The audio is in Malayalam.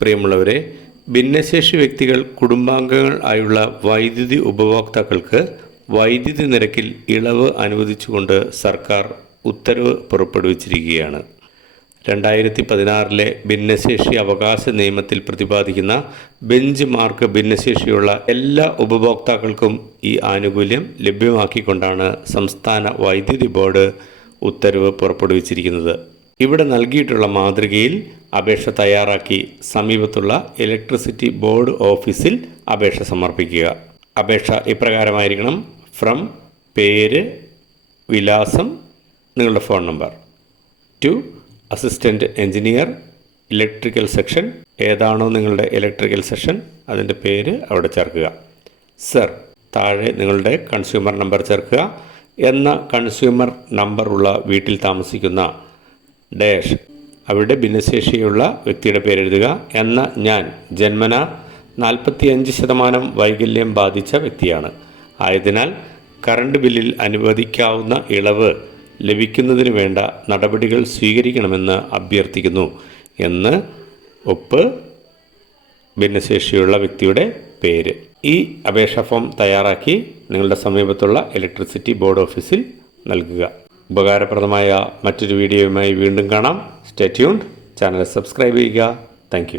പ്രിയമുള്ളവരെ ഭിന്നശേഷി വ്യക്തികൾ കുടുംബാംഗങ്ങൾ ആയുള്ള വൈദ്യുതി ഉപഭോക്താക്കൾക്ക് വൈദ്യുതി നിരക്കിൽ ഇളവ് അനുവദിച്ചുകൊണ്ട് സർക്കാർ ഉത്തരവ് പുറപ്പെടുവിച്ചിരിക്കുകയാണ്. രണ്ടായിരത്തി പതിനാറിലെ ഭിന്നശേഷി അവകാശ നിയമത്തിൽ പ്രതിപാദിക്കുന്ന ബെഞ്ച് മാർക്ക് ഭിന്നശേഷിയുള്ള എല്ലാ ഉപഭോക്താക്കൾക്കും ഈ ആനുകൂല്യം ലഭ്യമാക്കിക്കൊണ്ടാണ് സംസ്ഥാന വൈദ്യുതി ബോർഡ് ഉത്തരവ് പുറപ്പെടുവിച്ചിരിക്കുന്നത്. ഇവിടെ നൽകിയിട്ടുള്ള മാതൃകയിൽ അപേക്ഷ തയ്യാറാക്കി സമീപത്തുള്ള ഇലക്ട്രിസിറ്റി ബോർഡ് ഓഫീസിൽ അപേക്ഷ സമർപ്പിക്കുക. അപേക്ഷ ഇപ്രകാരമായിരിക്കണം. ഫ്രം പേര് വിലാസം നിങ്ങളുടെ phone number. To assistant engineer electrical section ഏതാണോ നിങ്ങളുടെ ഇലക്ട്രിക്കൽ സെക്ഷൻ അതിന്റെ പേര് അവിടെ ചേർക്കുക. സർ താഴെ നിങ്ങളുടെ കൺസ്യൂമർ നമ്പർ ചേർക്കുക. എന്ന കൺസ്യൂമർ നമ്പറുള്ള വീട്ടിൽ താമസിക്കുന്ന ഡാഷ് അവിടെ ഭിന്നശേഷിയുള്ള വ്യക്തിയുടെ പേരെഴുതുക എന്ന ഞാൻ ജന്മന നാൽപ്പത്തിയഞ്ച് ശതമാനം വൈകല്യം ബാധിച്ച വ്യക്തിയാണ്. ആയതിനാൽ കറണ്ട് ബില്ലിൽ അനുവദിക്കാവുന്ന ഇളവ് ലഭിക്കുന്നതിന് വേണ്ട നടപടികൾ സ്വീകരിക്കണമെന്ന് അഭ്യർത്ഥിക്കുന്നു എന്ന് ഒപ്പ് ഭിന്നശേഷിയുള്ള വ്യക്തിയുടെ പേര്. ഈ അപേക്ഷാ ഫോം തയ്യാറാക്കി നിങ്ങളുടെ സമീപത്തുള്ള ഇലക്ട്രിസിറ്റി ബോർഡ് ഓഫീസിൽ നൽകുക. ഉപകാരപ്രദമായ മറ്റൊരു വീഡിയോയുമായി വീണ്ടും കാണാം. സ്റ്റേ ട്യൂൺഡ് ചാനൽ സബ്സ്ക്രൈബ് ചെയ്യുക. താങ്ക്